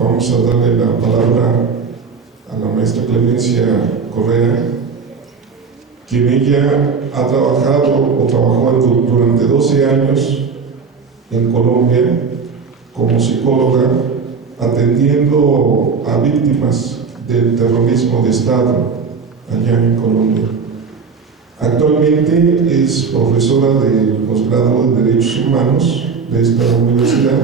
vamos a darle la palabra a la maestra Clemencia Correa, quien ella ha trabajado o trabajó durante 12 años en Colombia como psicóloga, atendiendo a víctimas del terrorismo de Estado allá en Colombia. Actualmente es profesora del posgrado de Derechos Humanos de esta universidad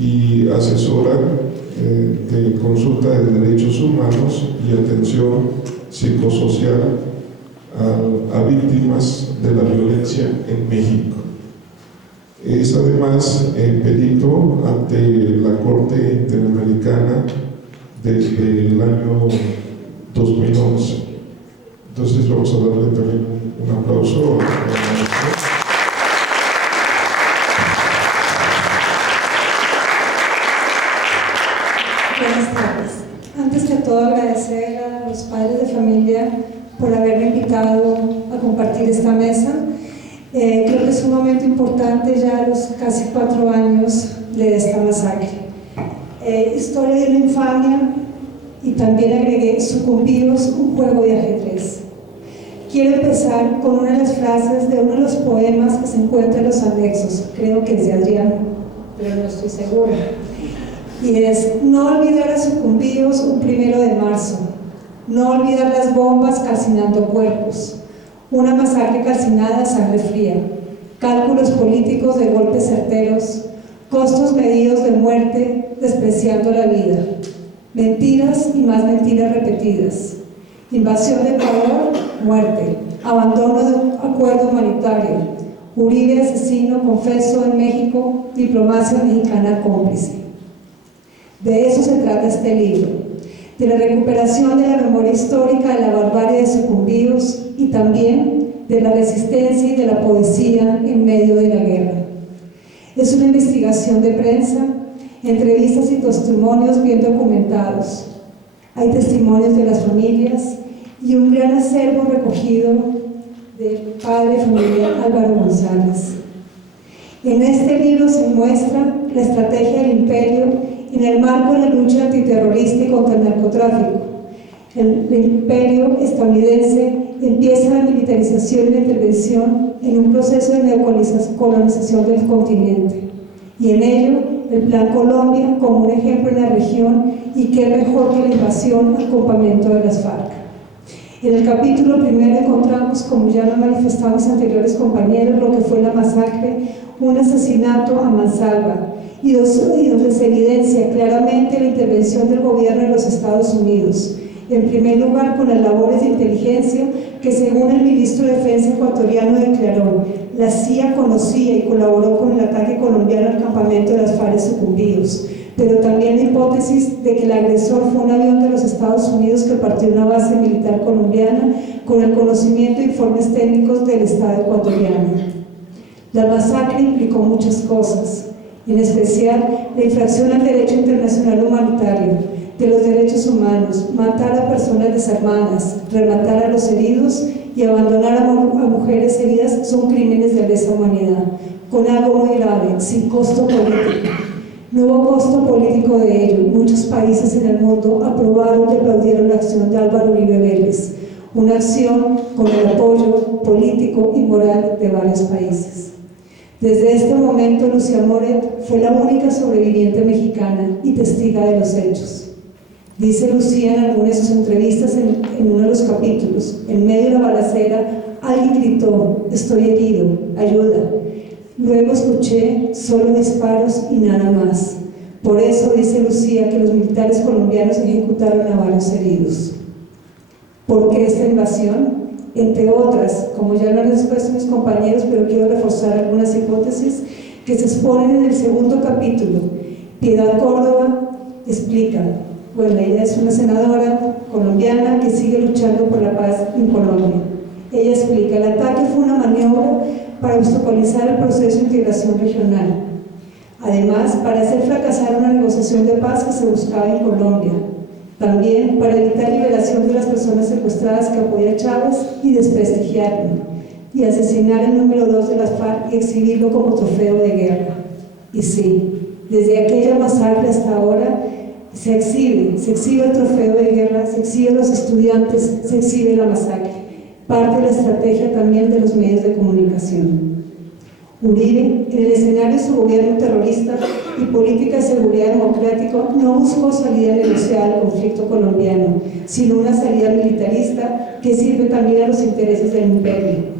y asesora de consulta de derechos humanos y atención psicosocial a víctimas de la violencia en México. Es además perito ante la Corte Interamericana desde el año 2011. Entonces vamos a darle también un aplauso a la maestra. Buenas tardes. Antes que todo, agradecer a los padres de familia por haberme invitado a compartir esta mesa. Creo que es un momento importante ya a los casi 4 años de esta masacre. Historia de una infamia, y también agregué sucumbidos, un juego de ajedrez. Quiero empezar con una de las frases de uno de los poemas que se encuentra en los anexos, creo que es de Adrián, pero no estoy segura. Y es: no olvidar a sucumbidos un 1 de marzo, no olvidar las bombas calcinando cuerpos, una masacre calcinada a sangre fría, cálculos políticos de golpes certeros, costos medidos de muerte despreciando la vida, mentiras y más mentiras repetidas, invasión de Ecuador, muerte, abandono de un acuerdo humanitario, Uribe asesino confeso en México, diplomacia mexicana cómplice. De eso se trata este libro, de la recuperación de la memoria histórica de la barbarie de sucumbidos y también de la resistencia y de la poesía en medio de la guerra. Es una investigación de prensa, entrevistas y testimonios bien documentados. Hay testimonios de las familias y un gran acervo recogido del padre de familia Álvaro González. En este libro se muestra la estrategia del imperio en el marco de la lucha antiterrorista y contra el narcotráfico. El imperio estadounidense empieza la militarización y la intervención en un proceso de neocolonización del continente, y en ello el Plan Colombia como un ejemplo en la región, y qué mejor que la invasión al campamento de las FARC. En el capítulo primero encontramos, como ya lo han manifestado mis anteriores compañeros, lo que fue la masacre, un asesinato a mansalva, y donde se evidencia claramente la intervención del gobierno de los Estados Unidos, en primer lugar con las labores de inteligencia que, según el ministro de Defensa ecuatoriano declaró, la CIA conocía y colaboró con el ataque colombiano al campamento de las FARC sucumbidos, pero también la hipótesis de que el agresor fue un avión de los Estados Unidos que partió de una base militar colombiana con el conocimiento de informes técnicos del Estado ecuatoriano. La masacre implicó muchas cosas, en especial la infracción al derecho internacional humanitario, de los derechos humanos, matar a personas desarmadas, rematar a los heridos y abandonar a mujeres heridas son crímenes de lesa humanidad, con algo muy grave, sin costo político. No hubo costo político de ello. Muchos países en el mundo aprobaron y aplaudieron la acción de Álvaro Uribe Vélez, una acción con el apoyo político y moral de varios países. Desde este momento, Lucía Moret fue la única sobreviviente mexicana y testiga de los hechos. Dice Lucía en algunas de sus entrevistas en uno de los capítulos: en medio de la balacera, alguien gritó: estoy herido, ayuda. Luego escuché solo disparos y nada más. Por eso dice Lucía que los militares colombianos ejecutaron a varios heridos. ¿Por qué esta invasión? Entre otras, como ya lo han expuesto mis compañeros, pero quiero reforzar algunas hipótesis que se exponen en el segundo capítulo. Piedad Córdoba explica: bueno, ella es una senadora colombiana que sigue luchando por la paz en Colombia. Ella explica: el ataque fue una maniobra para obstaculizar el proceso de integración regional. Además, para hacer fracasar una negociación de paz que se buscaba en Colombia. También para evitar liberación de las personas secuestradas que apoya a Chávez y desprestigiarlo, y asesinar el número 2 de las FARC y exhibirlo como trofeo de guerra. Y sí, desde aquella masacre hasta ahora, Se exhibe el trofeo de guerra, se exhibe a los estudiantes, se exhibe la masacre. Parte de la estrategia también de los medios de comunicación. Uribe, en el escenario de su gobierno terrorista y política de seguridad democrático, no buscó salida negociada al conflicto colombiano, sino una salida militarista que sirve también a los intereses del imperio.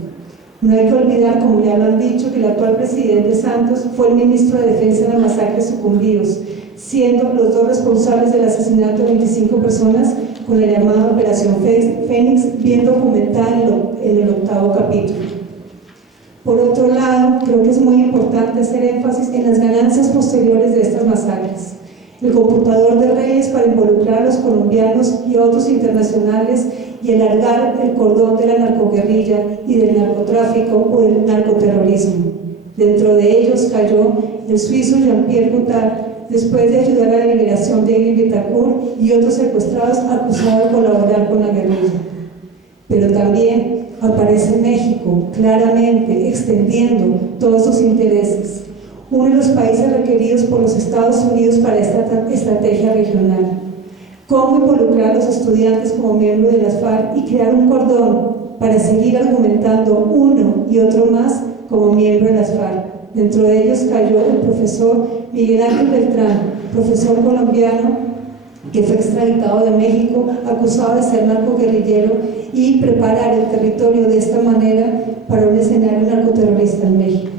No hay que olvidar, como ya lo han dicho, que el actual presidente Santos fue el ministro de Defensa de la masacre de sucumbidos, siendo los dos responsables del asesinato de 25 personas con la llamada Operación Fénix, bien documentada en el 8º capítulo. Por otro lado, creo que es muy importante hacer énfasis en las ganancias posteriores de estas masacres. El computador de redes para involucrar a los colombianos y otros internacionales y alargar el cordón de la narcoguerrilla y del narcotráfico o del narcoterrorismo. Dentro de ellos cayó el suizo Jean-Pierre Coutard, después de ayudar a la liberación de Ibn Betancourt y otros secuestrados acusados de colaborar con la guerrilla. Pero también aparece México, claramente extendiendo todos sus intereses, uno de los países requeridos por los Estados Unidos para esta estrategia regional. Cómo involucrar a los estudiantes como miembros de las FARC y crear un cordón para seguir argumentando uno y otro más como miembro de las FARC. Dentro de ellos cayó el profesor Miguel Ángel Beltrán, profesor colombiano que fue extraditado de México, acusado de ser narcoguerrillero y preparar el territorio de esta manera para un escenario narcoterrorista en México.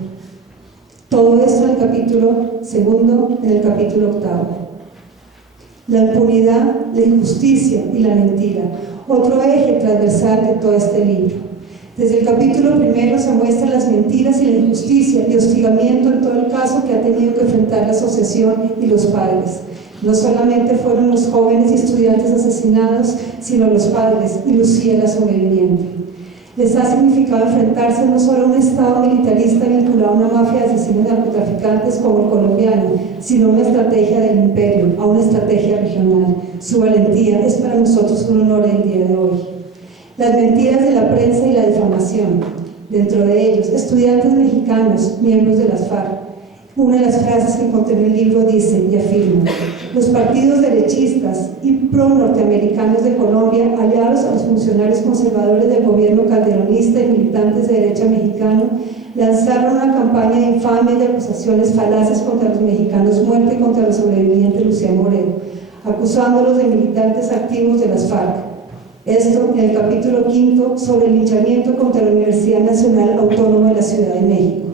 Todo esto en el capítulo 2, en el capítulo 8. La impunidad, la injusticia y la mentira, otro eje transversal de todo este libro. Desde el capítulo 1 se muestran las mentiras y la injusticia y hostigamiento en todo el caso que ha tenido que enfrentar la asociación y los padres. No solamente fueron los jóvenes y estudiantes asesinados, sino los padres y Lucía, la sobreviviente. Les ha significado enfrentarse no solo a un Estado militarista vinculado a una mafia de asesinos narcotraficantes como el colombiano, sino a una estrategia del imperio, a una estrategia regional. Su valentía es para nosotros un honor el día de hoy. Las mentiras de la prensa y la difamación. Dentro de ellos, estudiantes mexicanos, miembros de las FARC. Una de las frases que encontré en el libro dice y afirma: los partidos derechistas y pro-norteamericanos de Colombia, aliados a los funcionarios conservadores del gobierno calderonista y militantes de derecha mexicano, lanzaron una campaña de infamias y acusaciones falaces contra los mexicanos, muerte y contra los sobrevivientes Lucía Moreno, acusándolos de militantes activos de las FARC. Esto en el capítulo 5 sobre el linchamiento contra la Universidad Nacional Autónoma de la Ciudad de México.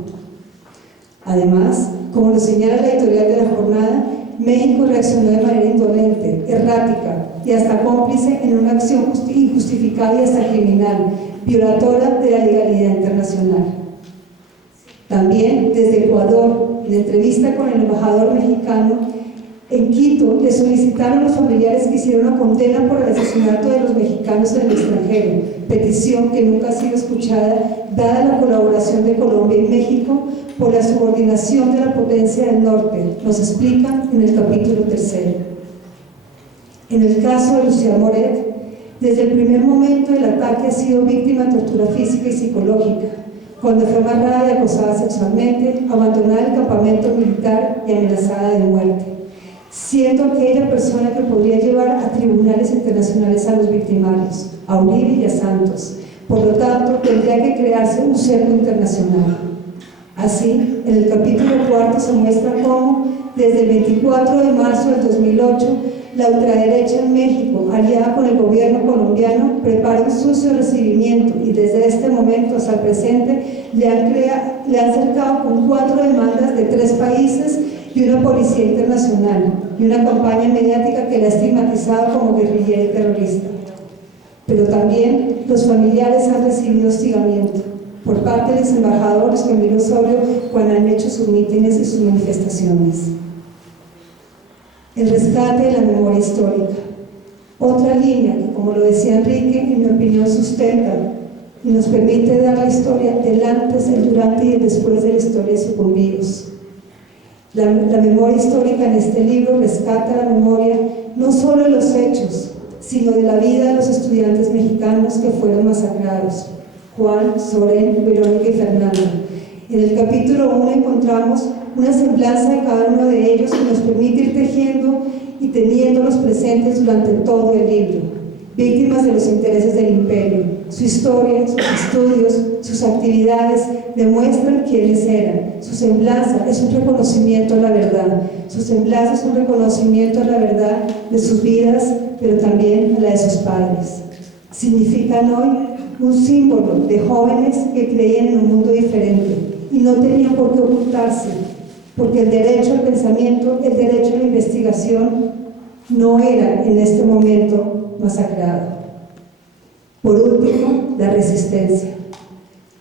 Además, como lo señala la editorial de La Jornada, México reaccionó de manera indolente, errática y hasta cómplice en una acción injustificada y hasta criminal, violatoria de la legalidad internacional. También, desde Ecuador, en entrevista con el embajador mexicano en Quito, le solicitaron a los familiares que hicieran una condena por el asesinato de los mexicanos en el extranjero, petición que nunca ha sido escuchada, dada la colaboración de Colombia y México por la subordinación de la potencia del norte, nos explican en el capítulo 3. En el caso de Lucía Moret, desde el primer momento del ataque ha sido víctima de tortura física y psicológica, cuando fue amarrada y acosada sexualmente, abandonada el campamento militar y amenazada de muerte, siendo aquella persona que podría llevar a tribunales internacionales a los victimarios, a Uribe y a Santos. Por lo tanto, tendría que crearse un cerco internacional. Así, en el capítulo 4 se muestra cómo, desde el 24 de marzo del 2008, la ultraderecha en México, aliada con el gobierno colombiano, prepara un sucio recibimiento y desde este momento hasta el presente le han cercado con 4 demandas de 3 países y una policía internacional y una campaña mediática que la ha estigmatizado como guerrillera y terrorista. Pero también los familiares han recibido hostigamiento por parte de los embajadores Camilo Osorio cuando han hecho sus mítines y sus manifestaciones. El rescate de la memoria histórica. Otra línea que, como lo decía Enrique, en mi opinión sustenta y nos permite dar la historia del antes, el durante y el después de la historia de sucumbidos. La memoria histórica en este libro rescata la memoria no solo de los hechos, sino de la vida de los estudiantes mexicanos que fueron masacrados: Juan, Soren, Verónica y Fernanda. En el capítulo 1 encontramos una semblanza de cada uno de ellos que nos permite ir tejiendo y teniéndolos presentes durante todo el libro, víctimas de los intereses del imperio. Su historia, sus estudios, sus actividades demuestran quiénes eran. Su semblanza es un reconocimiento a la verdad. Su semblanza es un reconocimiento a la verdad de sus vidas, pero también a la de sus padres. Significan hoy un símbolo de jóvenes que creían en un mundo diferente y no tenían por qué ocultarse, porque el derecho al pensamiento, el derecho a la investigación no era en este momento masacrado. Por último, la resistencia.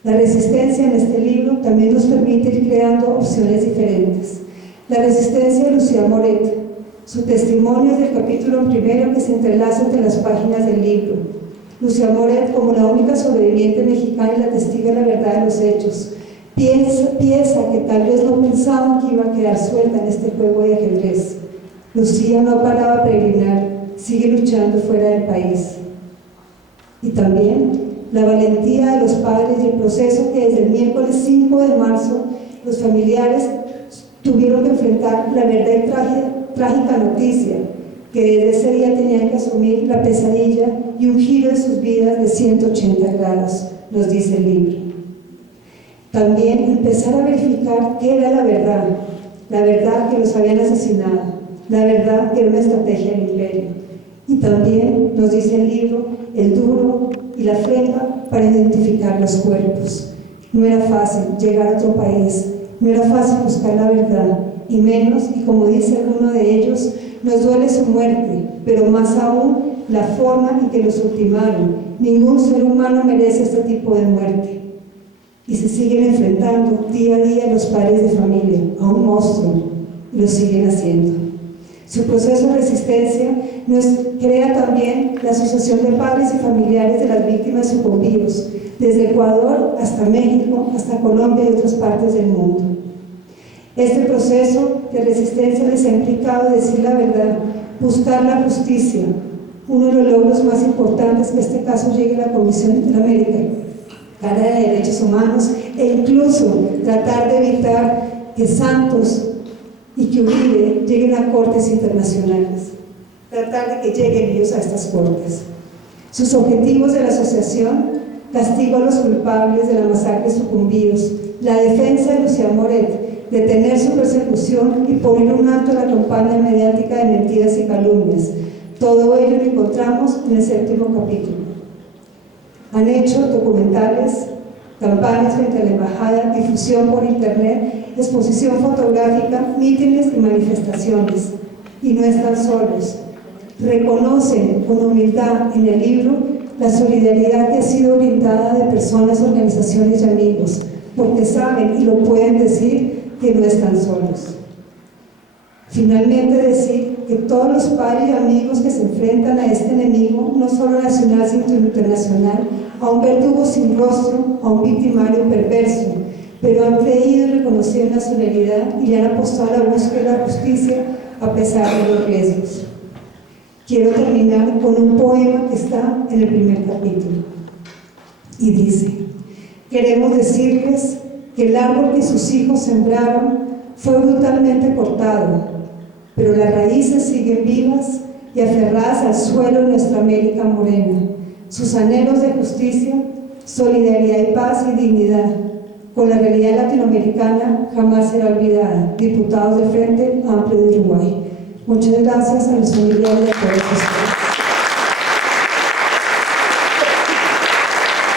La resistencia en este libro también nos permite ir creando opciones diferentes. La resistencia de Lucía Moret, su testimonio es del capítulo primero que se entrelaza entre las páginas del libro. Lucía Moret, como la única sobreviviente mexicana y la testiga de la verdad de los hechos, piensa que tal vez no pensaban que iba a quedar suelta en este juego de ajedrez. Lucía no paraba a peregrinar, sigue luchando fuera del país. Y también la valentía de los padres y el proceso que desde el miércoles 5 de marzo los familiares tuvieron que enfrentar la verdad y trágica noticia que desde ese día tenían que asumir la pesadilla y un giro de sus vidas de 180 grados, nos dice el libro. También empezar a verificar qué era la verdad que los habían asesinado, la verdad que era una estrategia del imperio. Y también nos dice el libro el duro y la frega para identificar los cuerpos. No era fácil llegar a otro país, no era fácil buscar la verdad, y menos, y como dice alguno de ellos, nos duele su muerte, pero más aún la forma en que los ultimaron. Ningún ser humano merece este tipo de muerte. Y se siguen enfrentando día a día los padres de familia a un monstruo, y lo siguen haciendo. Su proceso de resistencia nos crea también la Asociación de Padres y Familiares de las Víctimas Sucumbidos, desde Ecuador hasta México, hasta Colombia y otras partes del mundo. Este proceso de resistencia les ha implicado decir la verdad, buscar la justicia, uno de los logros más importantes que este caso llegue a la Comisión Interamericana de Derechos Humanos, e incluso tratar de evitar que Santos y que Uribe lleguen a cortes internacionales, tratar de que lleguen ellos a estas cortes. Sus objetivos de la asociación: castigo a los culpables de la masacre Sucumbidos, la defensa de Lucía Moret, detener su persecución y poner un alto a la campaña mediática de mentiras y calumnias. Todo ello lo encontramos en el 7º capítulo. Han hecho documentales, campañas frente a la embajada, difusión por internet, exposición fotográfica, mítines y manifestaciones. Y no están solos. Reconocen con humildad en el libro la solidaridad que ha sido brindada de personas, organizaciones y amigos, porque saben y lo pueden decir que no están solos. Finalmente, decir que todos los padres y amigos que se enfrentan a este enemigo, no solo nacional sino internacional, a un verdugo sin rostro, a un victimario perverso, pero han creído y reconocido en la solidaridad y le han apostado a la búsqueda de la justicia a pesar de los riesgos. Quiero terminar con un poema que está en el primer capítulo y dice: queremos decirles que el árbol que sus hijos sembraron fue brutalmente cortado, pero las raíces siguen vivas y aferradas al suelo de nuestra América morena. Sus anhelos de justicia, solidaridad y paz y dignidad con la realidad latinoamericana jamás será olvidada. Diputados del Frente Amplio de Uruguay. Muchas gracias a los familiares de todos ustedes.